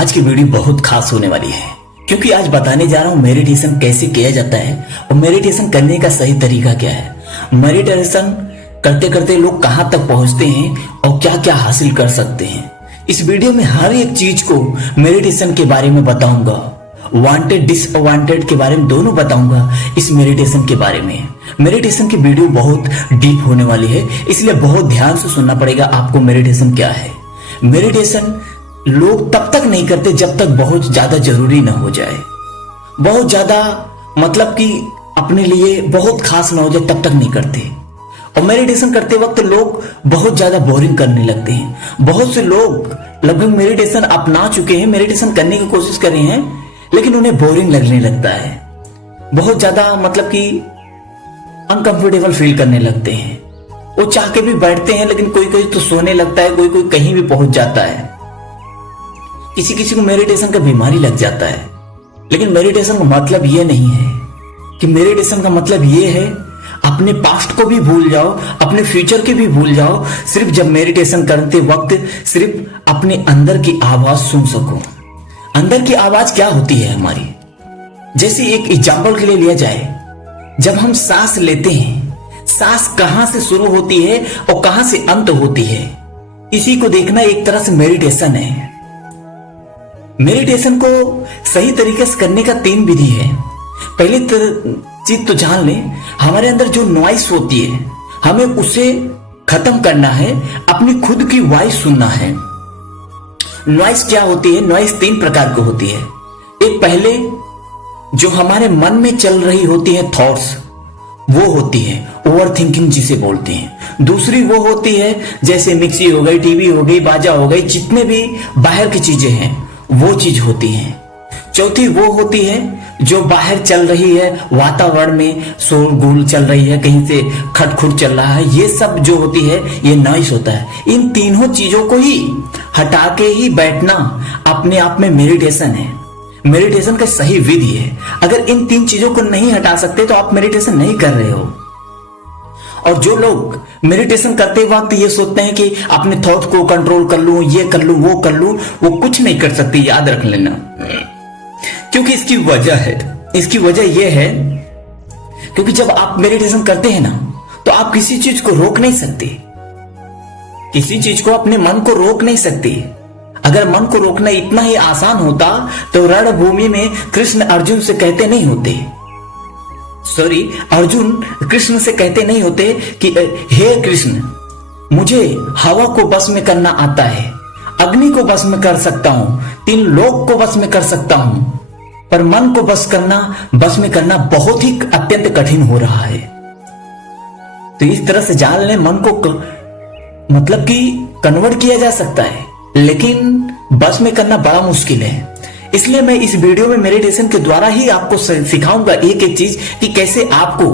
आज की वीडियो बहुत खास होने वाली है क्योंकि आज बताने जा रहा हूँ मेडिटेशन कैसे किया जाता है और मेडिटेशन करने का सही तरीका क्या है। मेडिटेशन करते करते लोग कहाँ तक पहुंचते हैं और क्या क्या हासिल कर सकते हैं। इस वीडियो में हर एक चीज को मेडिटेशन के बारे में बताऊंगा, वांटेड डिसवांटेड के बारे में दोनों बताऊंगा। इस मेडिटेशन के बारे में मेडिटेशन की वीडियो बहुत डीप होने वाली है, इसलिए बहुत ध्यान से सुनना पड़ेगा आपको। मेडिटेशन क्या है? मेडिटेशन लोग तब तक नहीं करते जब तक बहुत ज्यादा जरूरी ना हो जाए, बहुत ज्यादा मतलब कि अपने लिए बहुत खास ना हो जाए, तब तक नहीं करते। और मेडिटेशन करते वक्त लोग बहुत ज्यादा बोरिंग करने लगते हैं। बहुत से लोग लगभग मेडिटेशन अपना चुके हैं, मेडिटेशन करने की कोशिश कर रहे हैं, लेकिन उन्हें बोरिंग लगने लगता है। बहुत ज्यादा मतलब कि अनकंफर्टेबल फील करने लगते हैं। वो चाह के भी बैठते हैं, लेकिन कोई कोई तो सोने लगता है, कोई कोई कहीं भी पहुंच जाता है। किसी किसी को मेडिटेशन का बीमारी लग जाता है। लेकिन मेडिटेशन का मतलब ये नहीं है कि मेडिटेशन का मतलब ये है अपने पास्ट को भी भूल जाओ, अपने फ्यूचर के भी भूल जाओ। सिर्फ जब मेडिटेशन करते वक्त सिर्फ अपने अंदर की आवाज सुन सको। अंदर की आवाज क्या होती है हमारी? जैसे एक एग्जाम्पल के लिए लिया जाए, जब हम सांस लेते हैं, सांस कहां से शुरू होती है और कहां से अंत होती है, इसी को देखना एक तरह से मेडिटेशन है। मेडिटेशन को सही तरीके से करने का 3 विधि है। पहली चीज तो जान लें, हमारे अंदर जो नॉइस होती है हमें उसे खत्म करना है, अपनी खुद की वॉइस सुनना है। नॉइस क्या होती है? नॉइस 3 प्रकार की होती है। एक पहले जो हमारे मन में चल रही होती है थॉट्स, वो होती है ओवर थिंकिंग जिसे बोलते हैं। दूसरी वो होती है जैसे मिक्सी हो गई, टीवी हो गई, बाजा हो गई, जितने भी बाहर की चीजें हैं वो चीज होती है। चौथी वो होती है जो बाहर चल रही है, वातावरण में शोरगुल चल रही है, कहीं से खटखुट चल रहा है, ये सब जो होती है ये नॉइस होता है। इन तीनों चीजों को ही हटा के ही बैठना अपने आप में मेडिटेशन है। मेडिटेशन का सही विधि है। अगर इन 3 चीजों को नहीं हटा सकते तो आप मेडिटेशन नहीं कर रहे हो। और जो लोग मेडिटेशन करते वक्त ये सोचते हैं कि अपने थॉट को कंट्रोल कर लूं, ये कर लूं, वो कर लूं, वो कुछ नहीं कर सकते, याद रख लेना। क्योंकि इसकी वजह है, इसकी वजह यह है क्योंकि जब आप मेडिटेशन करते हैं ना, तो आप किसी चीज को रोक नहीं सकते, किसी चीज को, अपने मन को रोक नहीं सकते। अगर मन को रोकना इतना ही आसान होता तो रणभूमि में कृष्ण अर्जुन से कहते नहीं होते, सॉरी, अर्जुन कृष्ण से कहते नहीं होते कि हे कृष्ण, मुझे हवा को बस में करना आता है, अग्नि को बस में कर सकता हूं, 3 लोक को बस में कर सकता हूं, पर मन को बस में करना बहुत ही अत्यंत कठिन हो रहा है। तो इस तरह से जान लें, मन को मतलब कि कन्वर्ट किया जा सकता है, लेकिन बस में करना बड़ा मुश्किल है। इसलिए मैं इस वीडियो में मेडिटेशन के द्वारा ही आपको सिखाऊंगा एक एक चीज कि कैसे आपको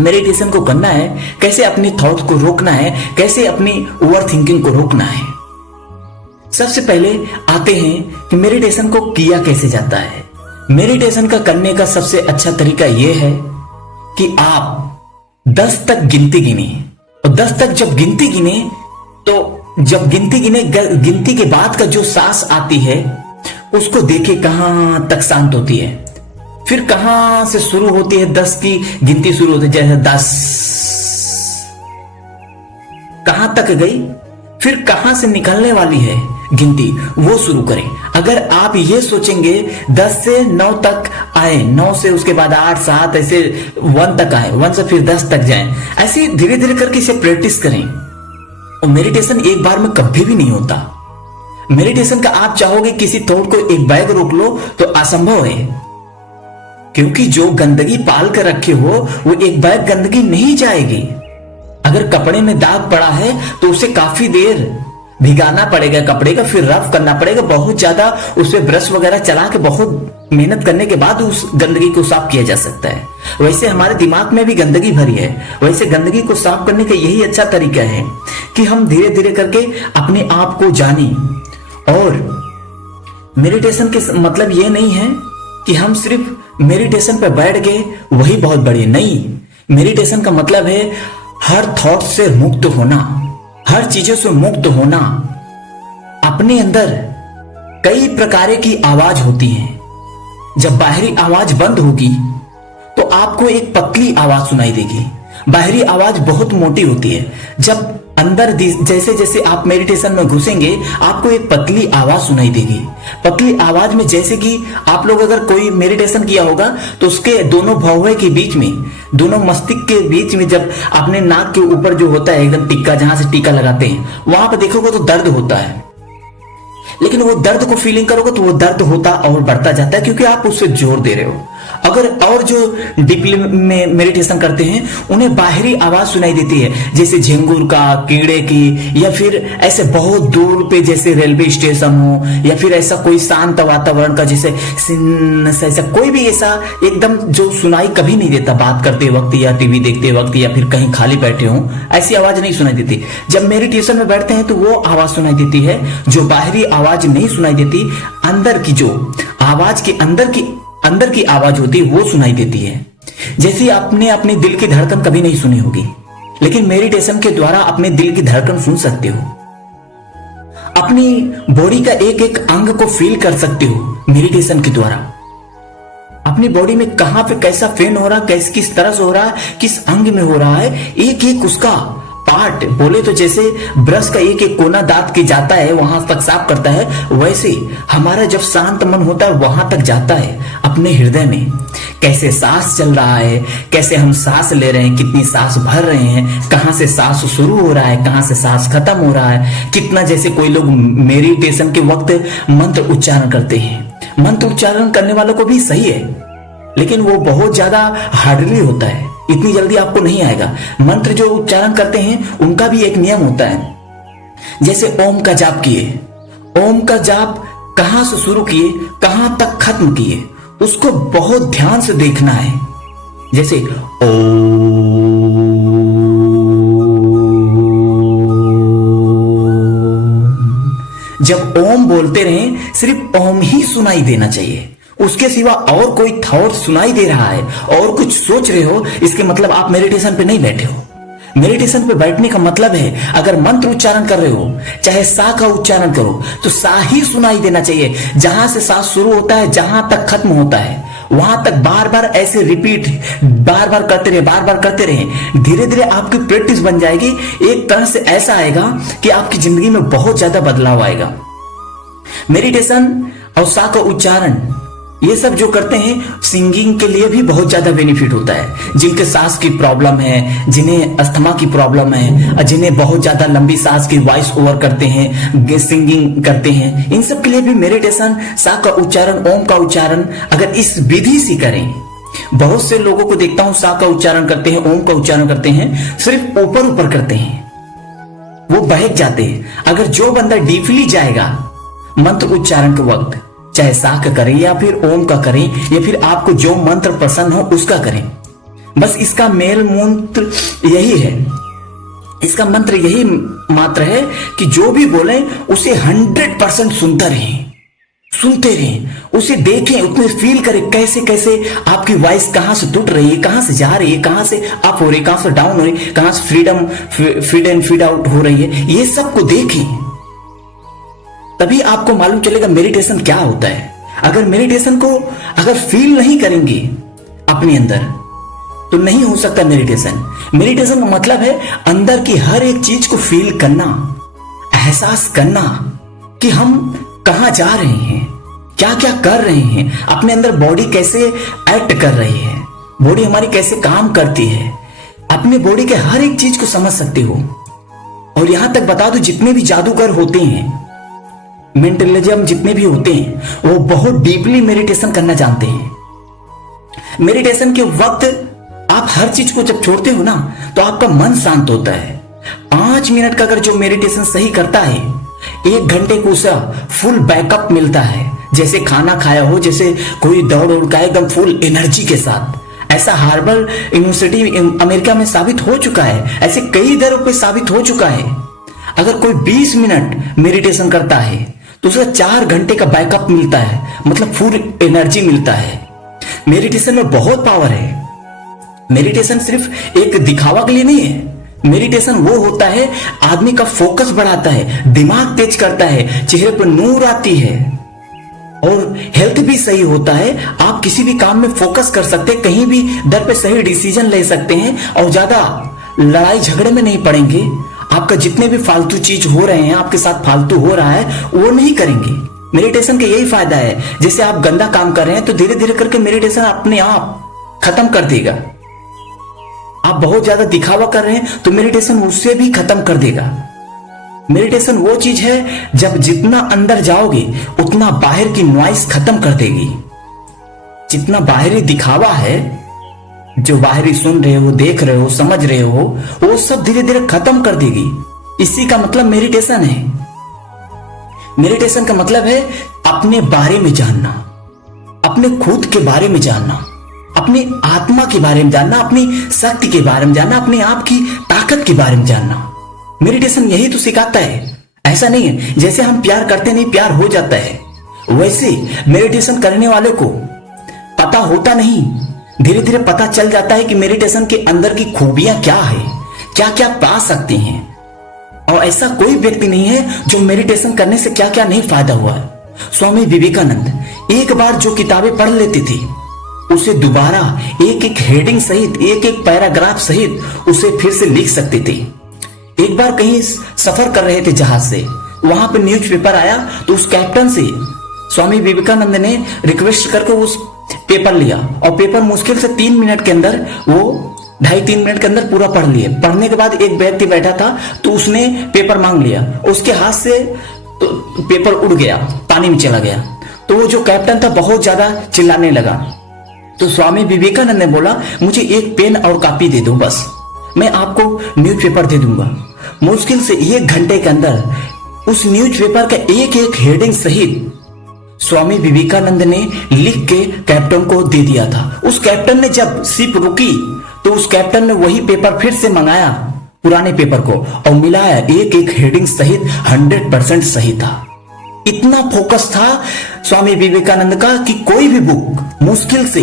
मेडिटेशन को करना है, कैसे अपनी थॉट को रोकना है, कैसे अपनी ओवर थिंकिंग को रोकना है। सबसे पहले आते हैं कि मेडिटेशन को किया कैसे जाता है। मेडिटेशन का करने का सबसे अच्छा तरीका यह है कि आप 10 तक गिनती गिने, और 10 तक जब गिनती गिने तो जब गिनती के बाद का जो सांस आती है उसको देखे कहां तक शांत होती है, फिर कहां से शुरू होती है, 10 की गिनती शुरू होती है, जैसे 10 कहां तक गई, फिर कहां से निकलने वाली है गिनती, वो शुरू करें। अगर आप ये सोचेंगे 10 से 9 तक आए, 9 से उसके बाद 8, 7, ऐसे 1 तक आए, 1 से फिर 10 तक जाएं, ऐसे धीरे धीरे करके इसे प्रैक्टिस करें। और मेडिटेशन एक बार में कभी भी नहीं होता। मेडिटेशन का आप चाहोगे किसी थॉट को एक बैग रोक लो तो असंभव है, क्योंकि जो गंदगी पाल कर रखे हो वो एक बैग गंदगी नहीं जाएगी। अगर कपड़े में दाग पड़ा है तो उसे काफी देर भिगाना पड़ेगा कपड़े का, फिर रफ करना पड़ेगा, बहुत ज्यादा उसपे ब्रश वगैरह चला के बहुत मेहनत करने के बाद उस गंदगी को साफ किया जा सकता है। वैसे हमारे दिमाग में भी गंदगी भरी है, वैसे गंदगी को साफ करने का यही अच्छा तरीका है कि हम धीरे धीरे करके अपने आप को जाने। और मेडिटेशन के मतलब यह नहीं है कि हम सिर्फ मेडिटेशन पर बैठ गए वही बहुत बड़ी, नहीं। मेडिटेशन का मतलब है हर थॉट से मुक्त होना, हर चीजों से मुक्त होना, अपने अंदर कई प्रकार की आवाज होती हैं। जब बाहरी आवाज बंद होगी तो आपको एक पतली आवाज सुनाई देगी। बाहरी आवाज बहुत मोटी होती है। जब अंदर जैसे जैसे आप मेडिटेशन में घुसेंगे आपको एक पतली आवाज सुनाई देगी। पतली आवाज में जैसे कि आप लोग अगर कोई मेडिटेशन किया होगा तो उसके दोनों भौवे के बीच में, दोनों मस्तिष्क के बीच में, जब अपने नाक के ऊपर जो होता है एकदम टिक्का, जहां से टीका लगाते हैं, वहां पर देखोगे तो दर्द होता है। लेकिन वो दर्द को फीलिंग करोगे तो वो दर्द होता और बढ़ता जाता है, क्योंकि आप उससे जोर दे रहे हो। अगर और जो डीपली में मेडिटेशन करते हैं उन्हें बाहरी आवाज सुनाई देती है, जैसे झिंगुर का, कीड़े की, या फिर ऐसे बहुत दूर पे जैसे रेलवे स्टेशन हो, या फिर ऐसा कोई शांत वातावरण का, जैसे ऐसा कोई भी ऐसा एकदम जो सुनाई कभी नहीं देता बात करते वक्त या टीवी देखते वक्त या फिर कहीं खाली बैठे हो, ऐसी आवाज नहीं सुनाई देती। जब मेडिटेशन में बैठते हैं तो वो आवाज सुनाई देती है जो बाहरी आवाज नहीं सुनाई देती। अंदर की जो आवाज की अंदर की आवाज होती है वो सुनाई देती है। जैसे आपने अपने दिल की धड़कन कभी नहीं सुनी होगी, लेकिन मेडिटेशन के द्वारा अपने दिल की धड़कन सुन सकते हो। अपनी बॉडी का एक एक अंग को फील कर सकते हो मेडिटेशन के द्वारा। अपनी बॉडी में कहां पे कैसा फेन हो रहा है, किस तरह से हो रहा है, किस अंग में हो रहा है, एक एक उसका पार्ट, बोले तो जैसे ब्रश का एक एक कोना दांत के जाता है वहां तक साफ करता है, वैसे हमारा जब शांत मन होता है वहां तक जाता है अपने हृदय में। कैसे सांस चल रहा है, कैसे हम सांस ले रहे हैं, कितनी सांस भर रहे हैं, कहां से सांस शुरू हो रहा है, कहां से सांस खत्म हो रहा है, कितना, जैसे कोई लोग मेडिटेशन के वक्त मंत्र उच्चारण करते हैं। मंत्र उच्चारण करने वालों को भी सही है, लेकिन वो बहुत ज्यादा हार्डली होता है, इतनी जल्दी आपको नहीं आएगा। मंत्र जो उच्चारण करते हैं उनका भी एक नियम होता है। जैसे ओम का जाप किए, ओम का जाप कहां से शुरू किए, कहां तक खत्म किए, उसको बहुत ध्यान से देखना है। जैसे ओम, जब ओम बोलते रहें सिर्फ ओम ही सुनाई देना चाहिए, उसके सिवा और कोई थॉट सुनाई दे रहा है और कुछ सोच रहे हो, इसके मतलब आप मेडिटेशन पे नहीं बैठे हो। मेडिटेशन पे बैठने का मतलब है, अगर मंत्र उच्चारण कर रहे हो, चाहे सा का उच्चारण करो, तो सा ही सुनाई देना चाहिए। जहां से सांस शुरू होता है जहां तक खत्म होता है वहां तक बार बार ऐसे रिपीट, बार बार करते रहे, बार बार करते रहे। धीरे धीरे आपकी प्रैक्टिस बन जाएगी। एक तरह से ऐसा आएगा कि आपकी जिंदगी में बहुत ज्यादा बदलाव आएगा। मेडिटेशन और सा का उच्चारण ये सब जो करते हैं, सिंगिंग के लिए भी बहुत ज्यादा बेनिफिट होता है। जिनके सांस की प्रॉब्लम है, जिन्हें अस्थमा की प्रॉब्लम है, जिन्हें बहुत ज्यादा लंबी सांस की वॉइस ओवर करते हैं, सिंगिंग करते हैं, इन सब के लिए भी मेडिटेशन, सा का उच्चारण, ओम का उच्चारण अगर इस विधि से करें। बहुत से लोगों को देखता हूं सा का उच्चारण करते हैं, ओम का उच्चारण करते हैं, सिर्फ ऊपर ऊपर करते हैं, वो बहक जाते हैं। अगर जो बंदा डीपली जाएगा मंत्र उच्चारण के वक्त, चाहे सा का करें या फिर ओम का करें या फिर आपको जो मंत्र पसंद हो उसका करें, बस इसका मेल मंत्र यही है, इसका मंत्र यही मात्र है कि जो भी बोले उसे 100% सुनते रहें, उसे देखें, उसमें फील करें कैसे कैसे आपकी वॉइस कहां से टूट रही है, कहां से जा रही है, कहां से अप हो रही है, कहां से डाउन हो रही है, कहां से फीड एंड फीड आउट हो रही है। ये सब को देखें, तभी आपको मालूम चलेगा मेडिटेशन क्या होता है। अगर मेडिटेशन को अगर फील नहीं करेंगे अपने अंदर तो नहीं हो सकता मेडिटेशन। मेडिटेशन का मतलब है अंदर की हर एक चीज को फील करना, एहसास करना कि हम कहां जा रहे हैं, क्या क्या कर रहे हैं, अपने अंदर बॉडी कैसे एक्ट कर रही है, बॉडी हमारी कैसे काम करती है। अपने बॉडी के हर एक चीज को समझ सकते हो। और यहां तक बता दो, जितने भी जादूगर होते हैं, मेंटलिज्म जितने भी होते हैं, वो बहुत डीपली मेडिटेशन करना जानते हैं। मेडिटेशन के वक्त आप हर चीज को जब छोड़ते हो ना तो आपका मन शांत होता है। 5 मिनट का अगर जो मेडिटेशन सही करता है, 1 घंटे को उसे फुल बैकअप मिलता है। जैसे खाना खाया हो, जैसे कोई दौड़ उड़ का एकदम फुल एनर्जी के साथ। ऐसा हार्वर्ड यूनिवर्सिटी अमेरिका में साबित हो चुका है, ऐसे कई दरों पे साबित हो चुका है। अगर कोई 20 मिनट मेडिटेशन करता है तो उसे 4 घंटे का बैकअप मिलता है, मतलब फुल एनर्जी मिलता है। मेडिटेशन में बहुत पावर है। मेडिटेशन सिर्फ एक दिखावा के लिए नहीं है। मेडिटेशन वो होता है आदमी का फोकस बढ़ाता है, दिमाग तेज करता है, चेहरे पर नूर आती है, और हेल्थ भी सही होता है। आप किसी भी काम में फोकस कर सकते हैं, कहीं भी दर पे सही डिसीजन ले सकते हैं और ज्यादा लड़ाई झगड़े में नहीं पड़ेंगे। आपका जितने भी फालतू चीज हो रहे हैं, आपके साथ फालतू हो रहा है, वो नहीं करेंगे। मेडिटेशन का यही फायदा है। जैसे आप गंदा काम कर रहे हैं तो धीरे धीरे करके मेडिटेशन अपने आप खत्म कर देगा। आप बहुत ज्यादा दिखावा कर रहे हैं तो मेडिटेशन उससे भी खत्म कर देगा। मेडिटेशन वो चीज है जब जितना अंदर जाओगे उतना बाहर की नॉइस खत्म कर देगी। जितना बाहरी दिखावा है, जो बाहरी सुन रहे हो, देख रहे हो, समझ रहे हो, वो सब धीरे धीरे खत्म कर देगी। इसी का मतलब मेडिटेशन है। मेडिटेशन का मतलब है अपने बारे में जानना, अपने खुद के बारे में जानना, अपनी आत्मा के बारे में जानना, अपनी शक्ति के बारे में जानना, अपने आप की ताकत के बारे में जानना। मेडिटेशन यही तो सिखाता है। ऐसा नहीं है जैसे हम प्यार करते नहीं प्यार हो जाता है, वैसे मेडिटेशन करने वाले को पता होता नहीं, धीरे धीरे पता चल जाता है कि मेडिटेशन के अंदर की खूबियां क्या है, क्या क्या पा सकते हैं। और ऐसा कोई व्यक्ति नहीं है जो मेडिटेशन करने से क्या क्या नहीं फायदा हुआ है। स्वामी विवेकानंद एक बार जो किताबें पढ़ लेते थे उसे दोबारा एक एक हेडिंग सहित, एक एक पैराग्राफ सहित उसे फिर से लिख सकते थे। एक बार कहीं सफर कर रहे थे जहाज से, वहां पे न्यूज़पेपर आया तो उस कैप्टन से स्वामी विवेकानंद ने रिक्वेस्ट करके उस पेपर लिया और पेपर मुश्किल से 3 मिनट के अंदर, वो 2.5-3 मिनट के अंदर पूरा पढ़ लिए। पढ़ने के बाद एक व्यक्ति बैठा था तो उसने पेपर मांग लिया, उसके हाथ से तो पेपर उड़ गया, पानी में चला गया। तो वो जो कैप्टन था बहुत ज्यादा चिल्लाने लगा। तो स्वामी विवेकानंद ने बोला, मुझे एक पेन और कॉपी दे दो, बस मैं आपको न्यूज़पेपर दे दूंगा। मुश्किल से 1 घंटे के अंदर उस न्यूज़पेपर का एक एक हेडिंग सहित स्वामी विवेकानंद ने लिख के कैप्टन को दे दिया था। उस कैप्टन ने जब शिप रुकी तो उस कैप्टन ने वही पेपर फिर से मंगाया, पुराने पेपर को, और मिलाया, एक एक हेडिंग सहित 100% सही था। इतना फोकस था स्वामी विवेकानंद का कि कोई भी बुक मुश्किल से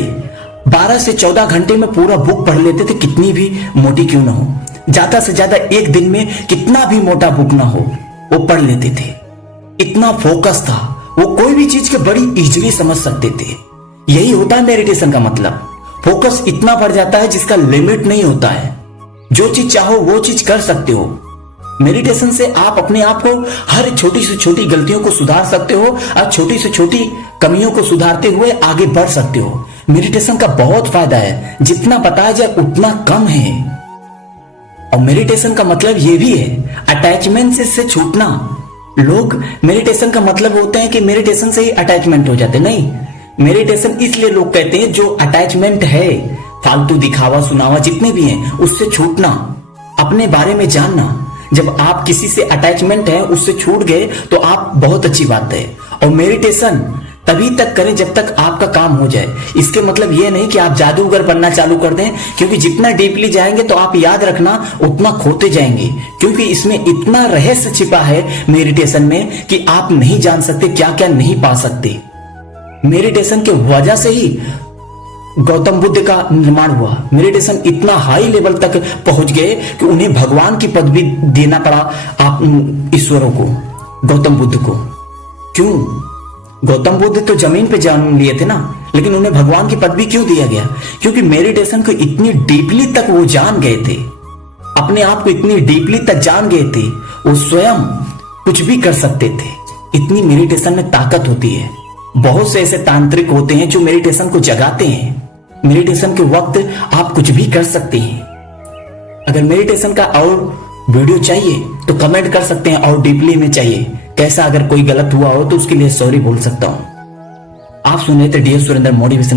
12 से 14 घंटे में पूरा बुक पढ़ लेते थे, कितनी भी मोटी क्यों ना हो। ज्यादा से ज्यादा एक दिन में कितना भी मोटा बुक ना हो वो पढ़ लेते थे। इतना फोकस था, वो कोई भी चीज के बड़ी इजीली समझ सकते थे। यही होता है मेडिटेशन का मतलब। फोकस इतना बढ़ जाता है जिसका लिमिट नहीं होता है। जो चीज चाहो वो चीज कर सकते हो। मेडिटेशन से आप अपने आप को हर छोटी से छोटी गलतियों को सुधार सकते हो और छोटी से छोटी कमियों को सुधारते हुए आगे बढ़ सकते हो। मेडिटेशन का बहुत फायदा है, जितना बताया जाए उतना कम है। और मेडिटेशन का मतलब ये भी है अटैचमेंट से छूटना। लोग मेडिटेशन का मतलब होते हैं कि मेडिटेशन से ही अटैचमेंट हो जाते, नहीं। मेडिटेशन इसलिए लोग कहते हैं जो अटैचमेंट है, फालतू दिखावा सुनावा जितने भी हैं, उससे छूटना, अपने बारे में जानना। जब आप किसी से अटैचमेंट है उससे छूट गए तो आप बहुत अच्छी बात है। और मेडिटेशन तभी तक करें जब तक आपका काम हो जाए। इसके मतलब ये नहीं कि आप जादूगर बनना चालू कर दें, क्योंकि जितना डीपली जाएंगे तो आप याद रखना उतना खोते जाएंगे, क्योंकि इसमें इतना रहस्य छिपा है मेडिटेशन में कि आप नहीं जान सकते क्या क्या नहीं पा सकते। मेडिटेशन के वजह से ही गौतम बुद्ध का निर्माण हुआ। मेडिटेशन इतना हाई लेवल तक पहुंच गए कि उन्हें भगवान की पदवी देना पड़ा आप ईश्वरों को, गौतम बुद्ध को। क्यों? गौतम बुद्ध तो जमीन पे जन्म लिए थे ना, लेकिन उन्हें भगवान की पदवी क्यों दिया गया? क्योंकि मेडिटेशन को इतनी डीपली तक वो जान गए थे, अपने आप को इतनी डीपली तक जान गए थे, वो स्वयं कुछ भी कर सकते थे। इतनी मेडिटेशन में ताकत होती है। बहुत से ऐसे तांत्रिक होते हैं जो मेडिटेशन को जगाते हैं। मेडिटेशन के वक्त आप कुछ भी कर सकते हैं। अगर मेडिटेशन का और वीडियो चाहिए तो कमेंट कर सकते हैं, और डीपली में चाहिए कैसा, अगर कोई गलत हुआ हो तो उसके लिए सॉरी बोल सकता हूं। आप सुन रहे थे डी एस सुरेंद्र मोटिवेशन।